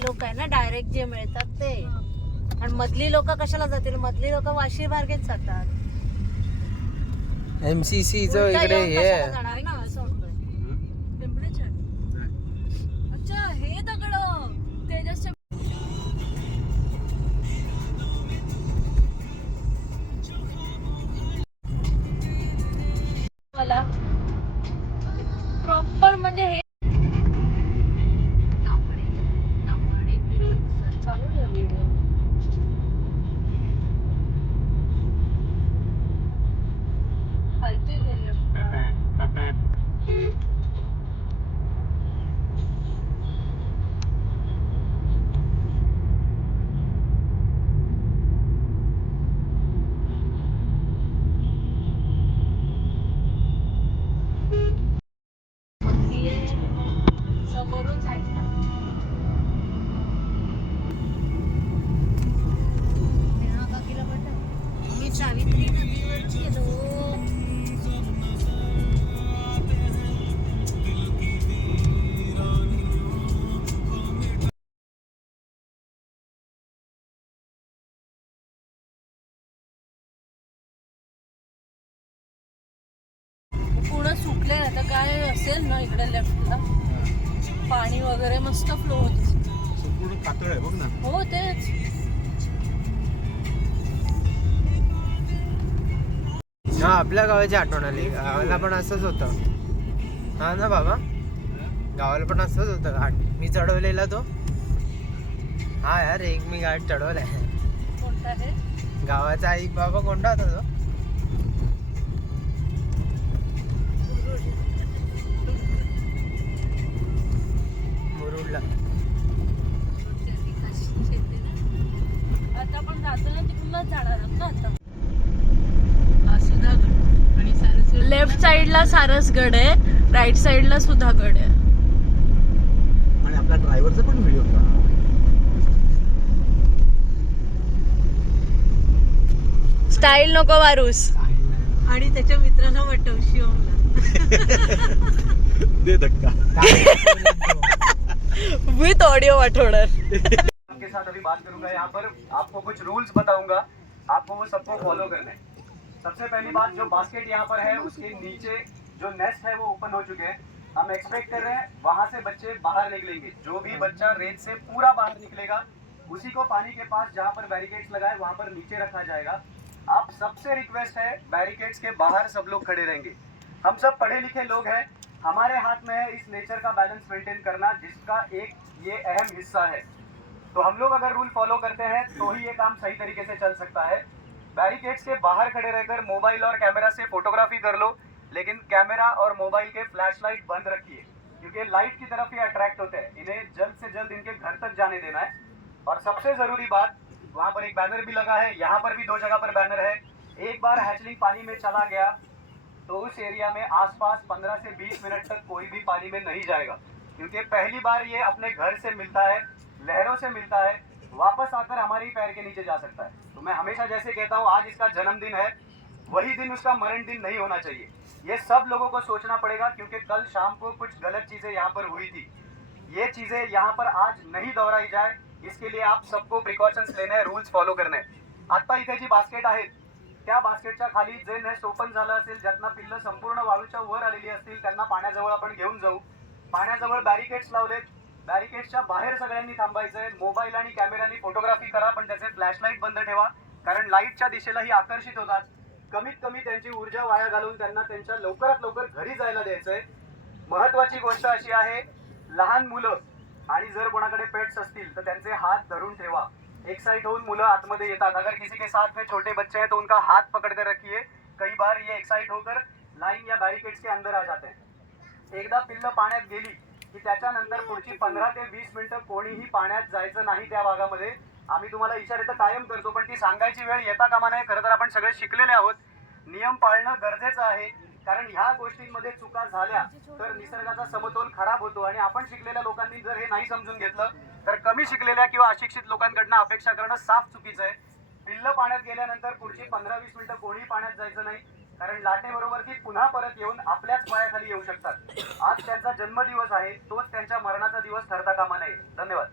लोक आहे ना डायरेक्ट जे मिळतात ते, आणि मधली लोक कशाला जातील? मधली लोक वाशी मार्गेच जातात. MCC च उलटा इकडे येऊन हे कशाला जाणार ना असं होतंय. अच्छा हे दगड तेजसच्या मला प्रॉपर म्हणजे हे चालू आहे व्हिडिओ. फालतू गेले. समोरून साईडला मी सावित्री नदीवरून गेलो. पूर्ण सुकले आता काय असेल ना इकडे लेफ्टला पाणी वगैरे मस्त फ्लो होत. संपूर्ण पातळ आहे बघ ना. हो तेच. हा आपल्या गावाची आठवण आली. गावाला पण असंच होतं. हा ना बाबा, गावाला पण असंच होतं घाट. मी चढवलेला तो. हा यार एक मी घाट चढवलाय. कोणता आहे? गावाचा आई बाबा कोणता होता तो? मुरुडला. आता आपण जाताना तिकडूनच जाणार आहोत ना आता. लेफ्ट साइडला सारसगड आहे, राईट साइडला सुधागड आहे. आणि आपल्या ड्रायव्हरचा पण व्हिडिओ होता. स्टाईल नको वारूस. आणि त्याच्या मित्राला वाटव शिवमला. दे धक्का. With audio वाटवणार. के साथ अभी बात करूंगा. यहाँ पर आपको कुछ रूल्स बताऊंगा, आपको वो सबको फॉलो करने हैं. सबसे पहली बात, जो बास्केट यहाँ पर है उसके नीचे जो नेस्ट है वो ओपन हो चुके हैं. हम एक्सपेक्ट कर रहे हैं वहां से बच्चे बाहर निकलेंगे. जो भी बच्चा रेत से पूरा बाहर निकलेगा उसी को पानी के पास जहाँ पर बैरिकेड्स लगाए वहां पर नीचे रखा जाएगा. आप सबसे रिक्वेस्ट है, बैरिकेड्स के बाहर सब लोग खड़े रहेंगे. हम सब पढ़े लिखे लोग हैं, हमारे हाथ में है इस नेचर का बैलेंस मेंटेन करना, जिसका एक ये अहम हिस्सा है. तो हम लोग अगर रूल फॉलो करते हैं तो ही ये काम सही तरीके से चल सकता है. बैरिकेड्स के बाहर खड़े रहकर मोबाइल और कैमरा से फोटोग्राफी कर लो, लेकिन कैमरा और मोबाइल के फ्लैशलाइट बंद रखिए, क्योंकि लाइट की तरफ ये अट्रैक्ट होते हैं. इन्हें जल्द से जल्द इनके घर तक जाने देना है. और सबसे जरूरी बात, वहाँ पर एक बैनर भी लगा है, यहाँ पर भी 2 जगह पर बैनर है. एक बार हैचलिंग पानी में चला गया तो उस एरिया में आसपास 15 से 20 मिनट तक कोई भी पानी में नहीं जाएगा, क्योंकि पहली बार ये अपने घर से मिलता है, लहरों से मिलता है, वापस आकर हमारे ही पैर के नीचे जा सकता है. तो मैं हमेशा जैसे कहता हूँ, आज इसका जन्मदिन है, वही दिन उसका मरण दिन नहीं होना चाहिए. ये सब लोगों को सोचना पड़ेगा, क्योंकि कल शाम को कुछ गलत चीजें यहाँ पर हुई थी. ये चीजें यहाँ पर आज नहीं दोहराई जाए, इसके लिए आप सबको प्रिकॉशन्स लेने हैं, रूल्स फॉलो करणे. आता इथे जी बास्केट आहेत त्या बास्केटच्या खाली जे नेस्ट ओपन झालं असेल, ज्यातनं पिल्लं संपूर्ण वाळूच्या वर आलेली असतील, त्यांना पाण्याजवळ आपण घेऊन जाऊ. पाण्याजवळ बॅरिकेड्स लावलेत, बॅरिकेड्सच्या बाहेर सगळ्यांनी थांबायचंय. मोबाईल आणि कॅमेऱ्यानी फोटोग्राफी करा, पण त्याचे फ्लॅशलाईट बंद ठेवा, कारण लाईटच्या दिशेलाही आकर्षित होतात. कमीत कमी त्यांची ऊर्जा वाया घालून त्यांना त्यांच्या लवकरात लवकर घरी जायला द्यायचंय. महत्वाची गोष्ट अशी आहे, लहान मुलं आणि जर कोणाकडे पेट्स असतील तर त्यांचे हात धरून ठेवा. एक्साइट होऊन मुलं आतमध्ये येतात. अगर किसी के साथ में छोटे बच्चे हैं तो उनका हाथ पकड़ कर रखिए. कई बार ये एक्साइट होकर लाइन या बैरिकेड्स के अंदर आ जाते हैं. एकदा पिल्लं पाण्यात गेली की त्याच्यानंतर पुढची 15 ते 20 मिनिटं कोणीही पाण्यात जायचं नाही त्या भागामध्ये. आम्ही तुम्हाला इशारे तर कायम करतो, पण ती सांगायची वेळ येता कामा नये. खरं तर आपण सगळे शिकलेले आहोत, नियम पाळणं गरजेचं आहे, कारण ह्या गोष्टींमध्ये चुका झाल्या तर निसर्गाचा समतोल खराब होतो. आणि आपण शिकलेल्या लोकांनी जर हे नाही समजून घेतलं तर कमी शिकलेल्या किंवा अशिक्षित लोकांकडनं अपेक्षा करणं साफ चुकीचं आहे. पिल्लं पाण्यात गेल्यानंतर पुढची 15-20 मिनिटं कोणीही पाण्यात जायचं नाही, कारण लाटेबरोबर ती पुन्हा परत येऊन आपल्याच पायाखाली येऊ शकतात. आज त्यांचा जन्मदिवस आहे, तोच त्यांच्या मरणाचा दिवस ठरता कामा नये. धन्यवाद.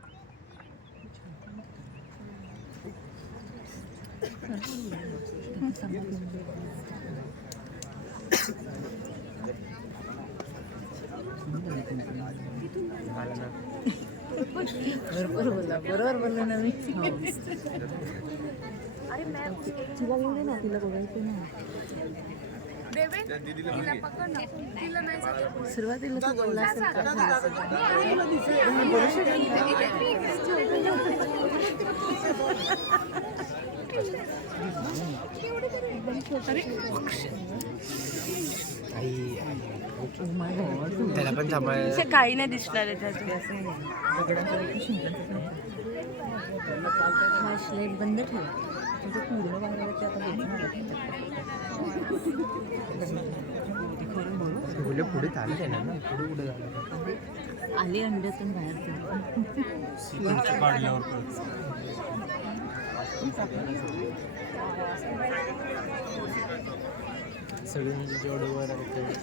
भरपूर बोलला, बरोबर बोललो ना मी. तिला बोलले ना, तिला बघायचं ना. सुरुवातीला तू बोलला असेल त्याला पण सांभाळ. काही नाही दिसणार लाईट बंद ठेव. पूर्ण बोले पुढे चालत आहे ना, पुढे पुढे झालं आली अंड्यातून बाहेर. सगळ्यांची जेवढं वर आहे तेवढं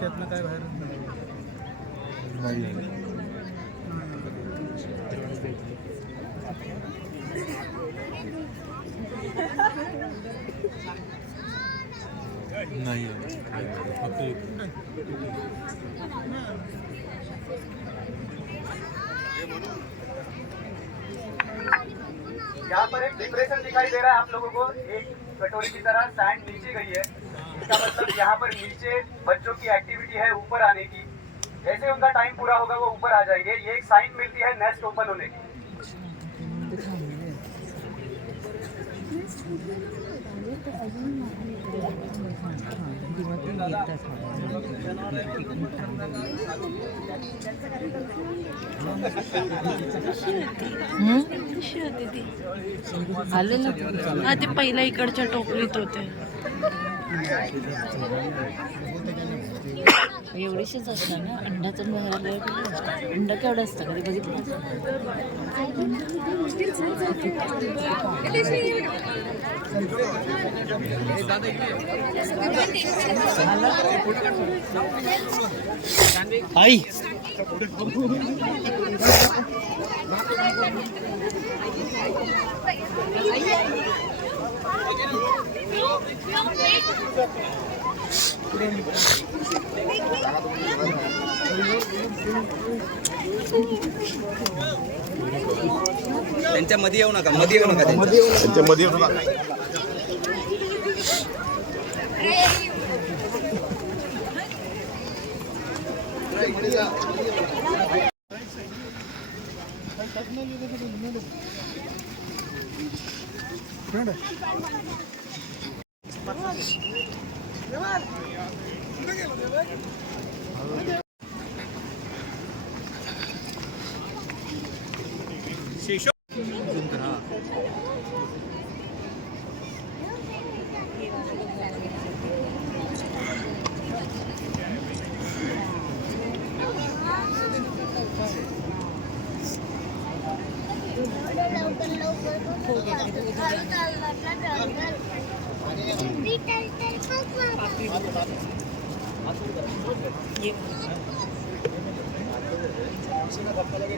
त्यातनं काय बाहेर नाही यहाँ पर एक डिप्रेशन दिखाई दे रहा है आप लोगों को, एक कटोरी की तरह सैंड नीचे गई है. इसका मतलब यहाँ पर नीचे बच्चों की एक्टिविटी है ऊपर आने की. जैसे उनका टाइम पूरा होगा वो ऊपर आ जाएंगे. ये एक साइन मिलती है नेस्ट ओपन होने की. आले ना ते पहिला इकडच्या टोपलीत होते. एवढीशीच असतात ना अंड्यातून बाहेर. अंडा केवढा असतं कधी बघितलं? आई त्यांच्या मध्ये येऊ नका, मध्ये येऊ नका, त्यांच्या मध्ये येऊ नका.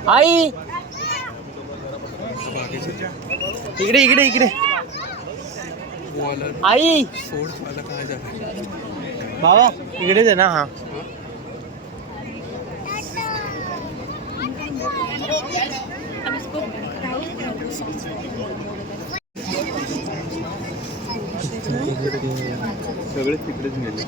आई इकडे इकडे इकडे आई बाबा इकडेच आहे ना. हा सगळे तिकडेच गेले.